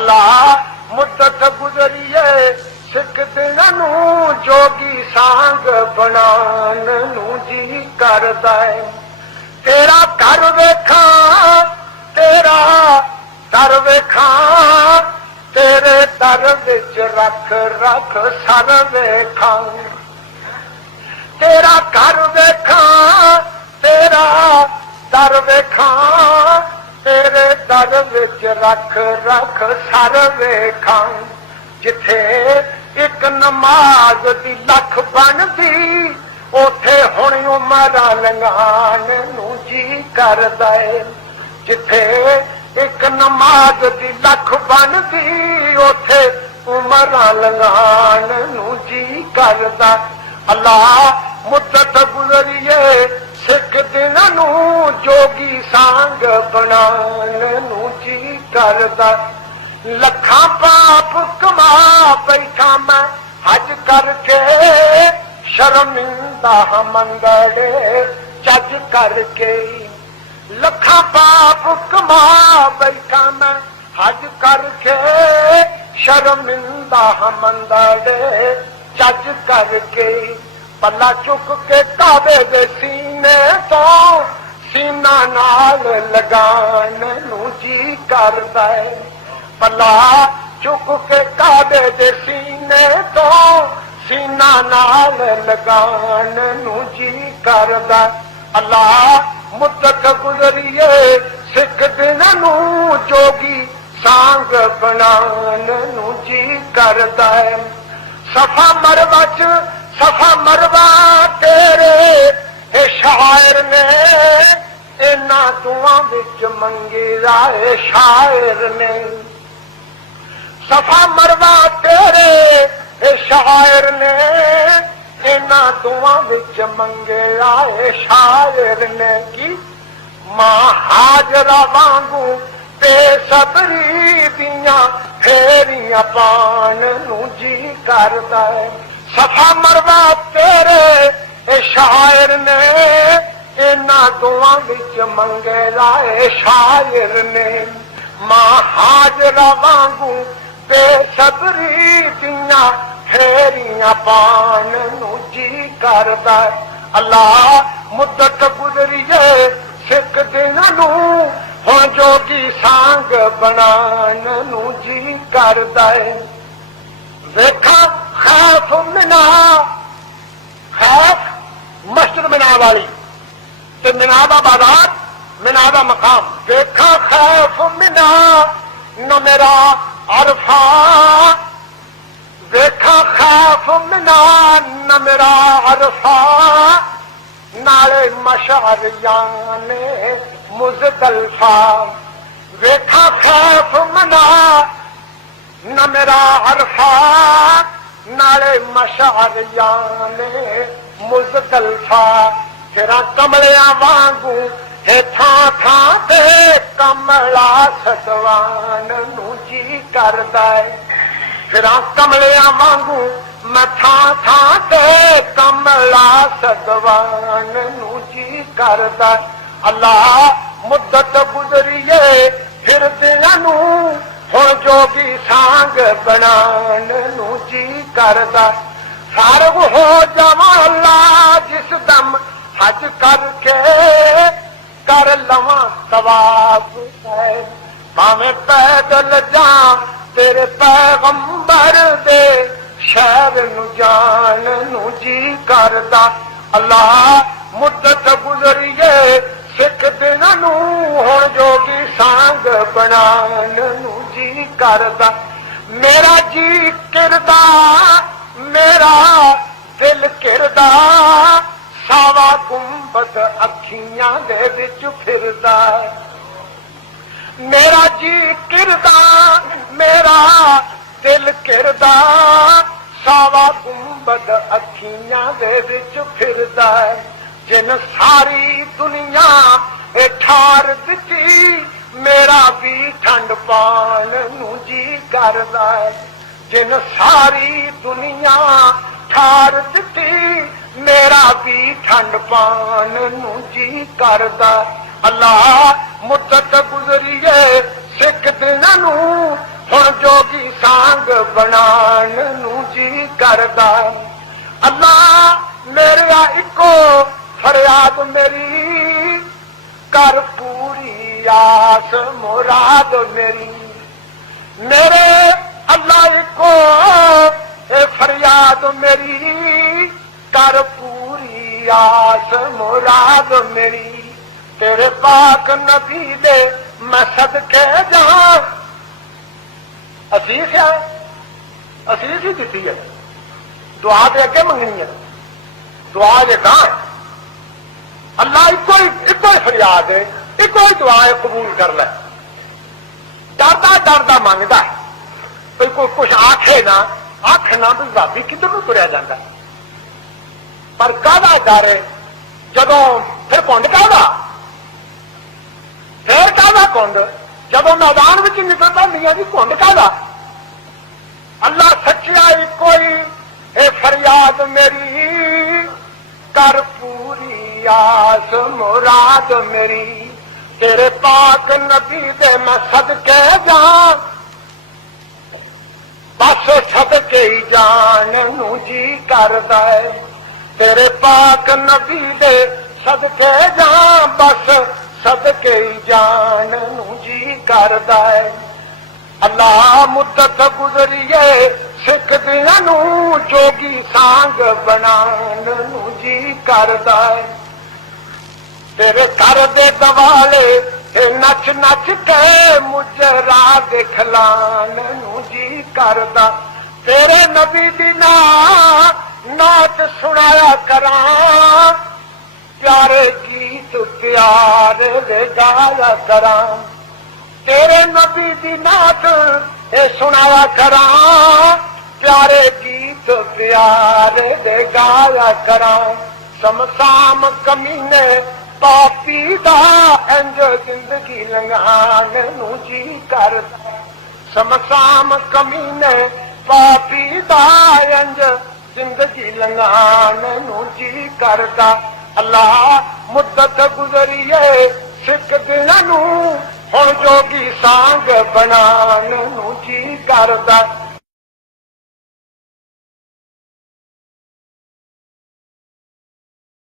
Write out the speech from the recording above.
अल्लाह मुद्दत गुजरिए सिख दिनां नूं जोगी सांग बनान नूं जी करदा है। तेरा घर वेखां तेरा दर वेखां तेरे दर विच रख रख सर वेखां। तेरा घर वेखां तेरा दर वेखां तेरे दर विच रख रख सर वेखां। जिथे एक नमाज दी लख बनदी उथे हुण उमरां लंघाण नूं जी करदा है। जिथे एक नमाज दी लख बनदी उथे उमरां लंघाण नूं जी करदा। अल्लाह मुद्दत गुजरिए सिख दिनां नूं जोगी सांग बनान नूं जी करदा। लखां पाप कमा बैठा मैं हज करके शर्मिंदा मंगड़े जज करके। लखां पाप कमा बैठा मैं हज करके शर्मिंदा मंगड़े जज करके। पल्ला चुक के काबे दे सीने तो सीना नाल लगान नूं जी करदा है। पल्ला चुक के काबे दे सीने तो सीना नाल लगान नूं जी करदा। अल्लाह मुद्दत गुजरिए सिख दिनां नूं जोगी सांग बनान नूं जी करदा है। सफा मरवा च सफा मरवा तेरे शायर ने इन्हां दुआं विच मंगी राए शायर ने। सफा मरवा तेरे शायर ने इन्हां दुआं विच मंगे आए शायर ने। की मां हाजरा वांगू बेसबरी दियां फेरियां पान नूं जी करदा है। सफा मरवा तेरे शायर ने इन्हां दुआं विच मंगे आए शायर ने। मां हाजरा वांगू बेसबरी दियां फेरियां पान नूं जी करदा। अल्लाह मुद्दत गुजरिए सिख दिनां नूं हुण जोगी सांग बनान नूं जी करदा है। वेखां खैफ मिना खैफ मस्जिद मिना वाली ते मिना दा बाजार मिना दा मकाम। वेखां खैफ मिना न मेरा अरफा वेखा खैफ मिना न मेरा अरफा नाले मशअरियां ने मुज़दलिफा। वेखा खैफ मिना न मेरा अरफा नाले मशअरियां ने मुज़दलिफा। फिरां कमलियां वांगू हे थां थां ते कमला सदवान नूं जी करदा है। फिरां कमलियां वांगू मैं थां थां ते कमला सदवान नूं जी करदा। अल्लाह मुद्दत गुजरिए फिर दिनां नूं हुण जोगी सांग बनान नूं जी करदा। फारग हो जावां अल्लाह जिस दम हज करके कर लवां सवाब है। भावें पैदल जा तेरे पैगंबर दे शहर नूं जान नूं जी करदा। अल्लाह मुद्दत गुजरिए सिख दिनां नूं हुण जोगी सांग बनान नूं जी करदा। मेरा जी किरदा मेरा दिल किरदा सावा गुंबद अखियां दे विच फिरदा। मेरा जी किरदा मेरा दिल किरदा सावा गुंबद अखियां दे विच फिरदा। जिन सारी दुनिया ठार दिती मेरा भी ठंड पान नूं जी करदा। जिन सारी दुनिया ठार दिती मेरा भी ठंड पान नूं जी करदा। अल्लाह मुद्दत गुजरिए सिख दिनां नूं हुण जोगी सांग बनाण नूं जी करदा। अल्लाह मेरा इको फरियाद मेरी कर पूरी आस मुराद मेरी। मेरे अल्लाह इको फरियाद मेरी कर पूरी आस मुराद मेरी। तेरे पाक नबी दे मैं सदके जां। असीस है, असीस ही दिती है, दुआ दे अगे मंगनी है, दुआ दे कहां। अल्लाह इको ही फरियाद है, इको ही दुआ है, कबूल कर ले। डरदा डरदा मंगदा है, कोई कुछ आखे ना भी भाभी किधर को तुरया जाता है। पर काहदा डर है जदों फिर कुंड काहदा, फिर काहदा कुंड जदों मैदान में निकलता मियां जी कुंड काहदा। अल्लाह सच्चिया इको ही फरियाद मेरी कर पूरी आस मुराद मेरी। तेरे पाक नबी दे मैं सदके जां, बस सदके ही जान नूं जी करदा है। तेरे पाक नबी दे सदके जां, बस सदके ही जान नूं जी करदा है। अल्लाह मुद्दत गुजरिए सिख दियां नूं जोगी सांग बनाण नूं जी करदा है। तेरे घर दे दवाले नच नच के मुझे राह दिखलाण नूं जी करदा। तेरे नबी दी नात सुनाया करां, प्यारे गीत प्यारे दे गाया करां। तेरे नबी दी नात सुनाया करां, प्यारे गीत प्यारे दे गाया करां। समसाम कमीने पापी दा इंज जिंदगी लंघाण नूं जी करदा। समसाम कमीने पापी दा इंज जिंदगी लंघाण नूं जी करदा। अल्लाह मुद्दत गुजरिए सिख दियां नूं हुण जोगी सांग बनाण नूं जी करदा।